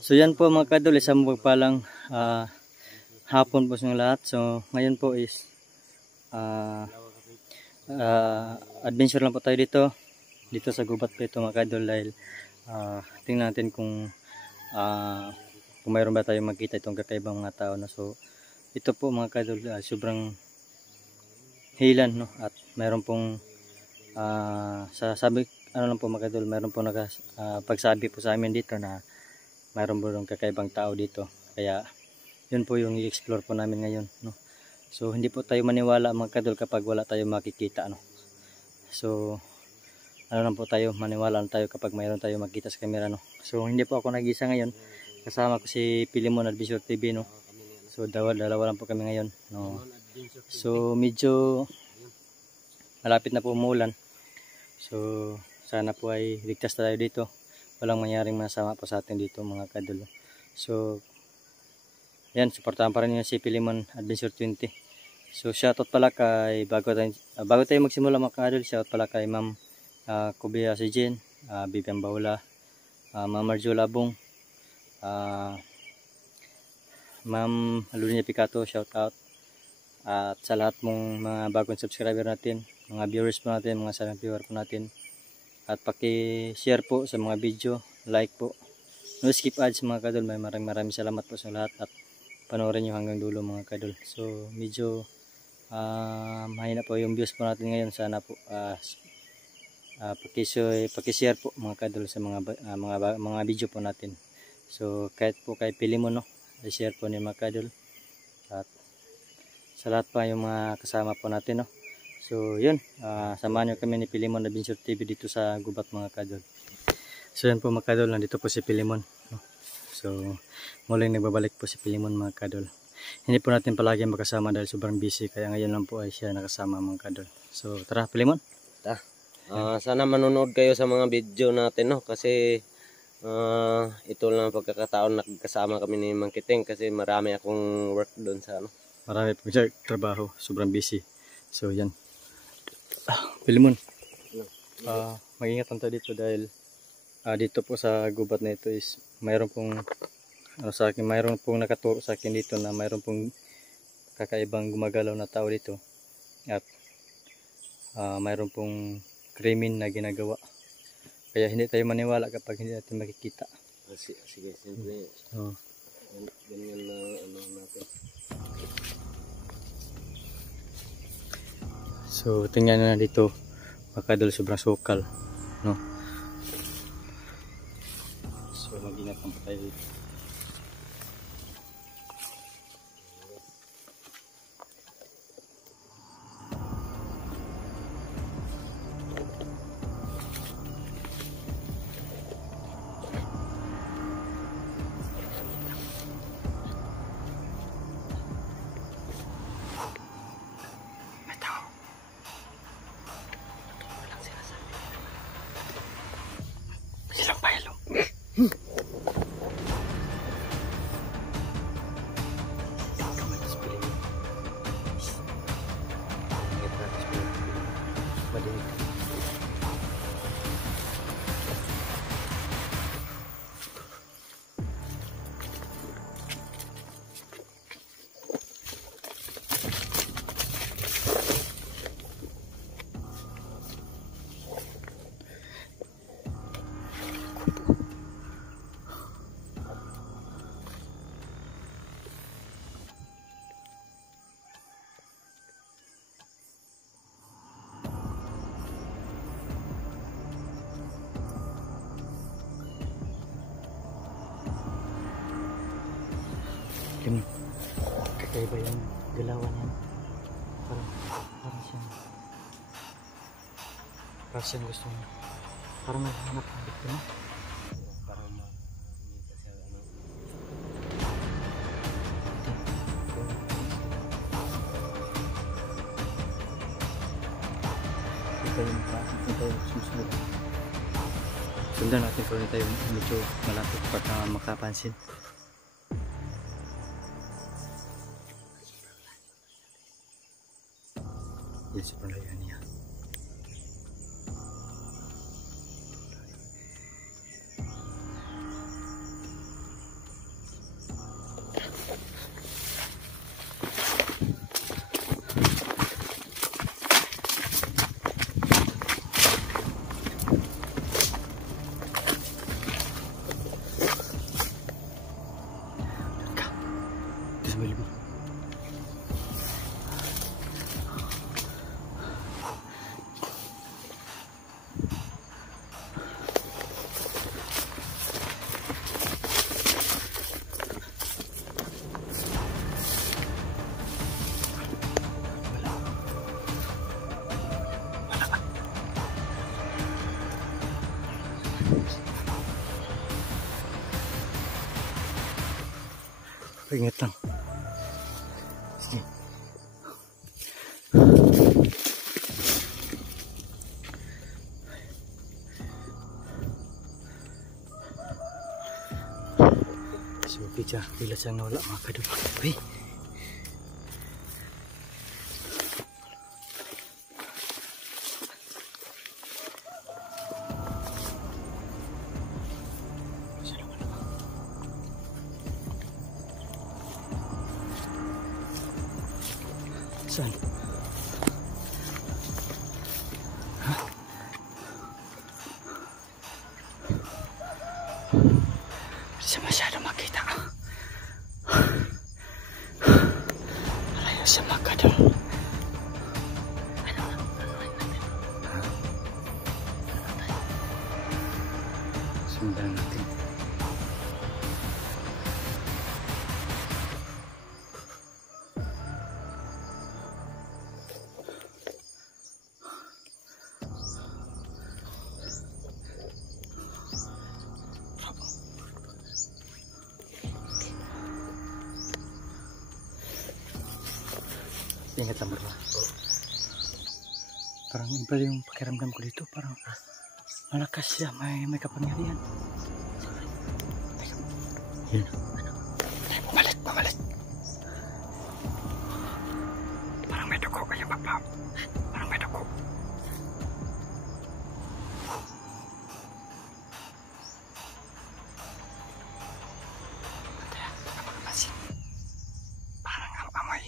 So yan po mga kadol, isang magpalang hapon po sa lahat. So ngayon po is adventure lang po tayo dito sa gubat po ito mga kadol, dahil tingnan natin kung mayroon ba tayong makita itong kakaibang mga tao, no? So ito po mga kadol, sobrang hilan, no? At mayroon pong sabi ano lang po mga kadol, mayroon po pagsabi po sa amin dito na mayroon po ng kakaibang tao dito. Kaya yun po yung i-explore po namin ngayon, no? So hindi po tayo maniwala mga kadol kapag wala tayong makikita, no? So ano lang po tayo, maniwala lang tayo kapag mayroon tayong makita sa camera, no? So hindi po ako nag-isa ngayon, kasama ko si Pilimon Adventure TV, no? So dalawa lang po kami ngayon, no? So medyo malapit na po umulan. So sana po ay ligtas tayo dito, walang mangyaring masama po sa atin dito mga kadol. So yan, suportahan pa rin yung si Pilimon Adventure 20. So shoutout pala kay bago tayo magsimula mga kadol, shoutout pala kay Ma'am Kubia si Jen, Bibian Baula, Ma'am Marjola Bong, Ma'am Alunia Picato, shoutout. At sa lahat mong mga bagong subscriber natin, mga viewers po natin, mga silent viewer po natin. At paki-share po sa mga video, like po. No skip ads mga kadol, maraming salamat po sa lahat at panoorin nyo hanggang dulo mga kadol. So medyo mahina po yung views po natin ngayon. Sana po paki-share po mga kadol sa mga video po natin. So kahit po kay Pilimon, no, i-share po ni mga kadol. At sa lahat pa yung mga kasama po natin, no. So yun, samahan nyo kami ni Pilimon Adventure TV dito sa gubat mga kadol. So yan po mga kadol, nandito po si Pilimon, no? So muling nagbabalik po si Pilimon mga kadol. Hindi po natin palagi makasama dahil sobrang busy, kaya ngayon lang po ay siya nakasama mga kadol. So tara Pilimon. Sana manonood kayo sa mga video natin, no? Kasi ito lang pagkakataon nakasama kami ni Mang Kiting, kasi marami akong work doon sa ano. Marami po siya trabaho, sobrang busy. So yan. Pilimon, mag-ingat lang tayo dito dahil dito po sa gubat na ito is mayroon pong mayroon pong nakaturo sa akin dito na mayroon pong kakaibang gumagalaw na tao dito. At mayroon pong krimen na ginagawa. Kaya hindi tayo maniwala kapag hindi natin makikita. Sige, simple. Ganyan na ano natin. So tingnan na dito mga kadol, sobrang sukal, no? So mag-ingat lang po tayo dito. Silang payalo. Kakaiba yung galawan yan. Parang siyang gusto niya. Parang naghanap ng biktima. Parang makikita siya ano. Ito yung susunod. Sundan natin kung tayo medyo malapit pagka makapansin. Yan sa palayan niya. Bismillah bro. Ingat lang. Sige. So, pizza. Bila siyang nawala mga kadol. Uy. Saan? Ha? Hindi siya masyado makita. Malayo siya magkadal. Ano? Ha? Sundan natin. Ingat lang bro. Parang iba yung pakiramdam ko dito. Parang malakas siya. May kapangyarihan. Yun. Pumalit. Parang may dugo kayo papa. Parang may dugo. Parang amoy.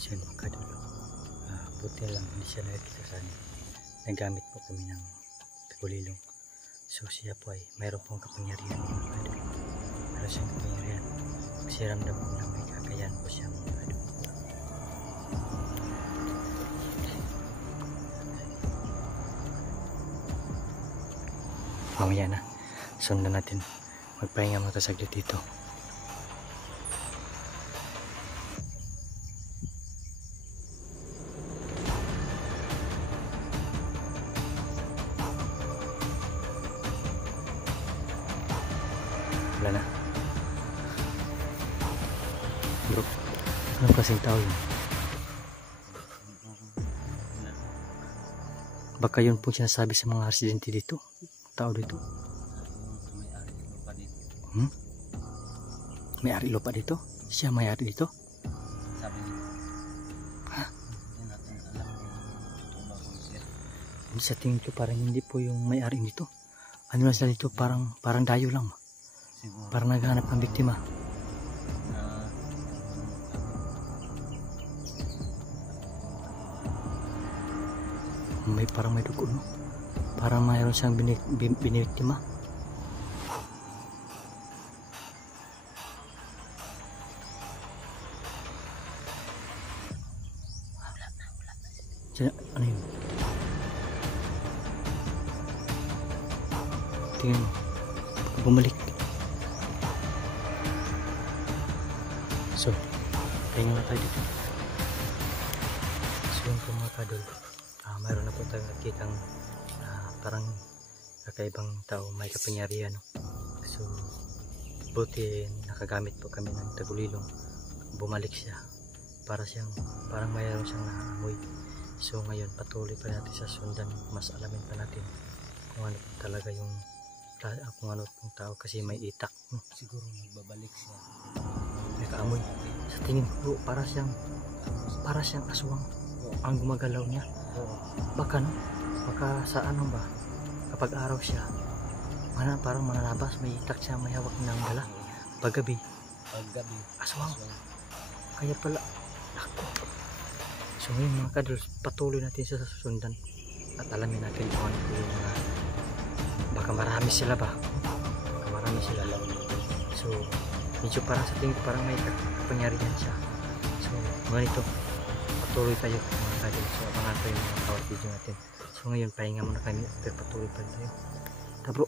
So yun mga kadulo, buti lang hindi siya nakikita sa amin. Nagamit po kami ng tagulilong. So siya po ay mayroon pong kapangyarihan mga kadulo. Pero siyang kapangyarihan. Kasi ramdam ko na may kakayahan po siya mga kadol. Mamaya na, sundan natin. Magpahinga mo ito saglit dito. Wala na. Bro, anong klaseng tao yun? Baka yun pong sinasabi sa mga residente dito. Tao dito. May-ari lupa dito? Siya may-ari dito? Sabi niya. Ha? Hindi natin alam kung ba kung siya. Sa tingin ko parang hindi po yung may-ari dito. Ano lang sila dito? Parang dayo lang. Siguro. Parang naghahanap ng biktima. Parang may dugo, no? Parang mayroon siyang binibiktima. Ano yun? Tingnan mo. Bumalik. So, tingnan na tayo dito. So, yun po mga kadol. Mayroon na po tayong nakikitang parang kakaibang tao, may kapangyarihan, no? So, buti nakagamit po kami ng tagulilong. Bumalik siya. Parang mayroon siyang naamoy. So, ngayon patuloy pa natin sa sundan. Mas alamin pa natin kung ano talaga yung kung ano pong tao kasi may itak, no? Siguro magbabalik siya. May kaamoy. Sa tingin ko para siyang aswang ang gumagalaw niya. Baka sa ano ba, kapag araw siya parang mananabas, may itak siya, may hawak ng dala. Paggabi aswang. Kaya pala ako. So ngayon mga kadol, patuloy natin sa susundan at alamin natin kung ano po yung baka marami sila. So medyo parang sa tingin ko parang may kapangyarihan siya. So ganito, patuloy tayo mga kadol. So abangan tayo yung mga video natin. So ngayon pahinga muna kami, pero patuloy pa tayo. Tabro.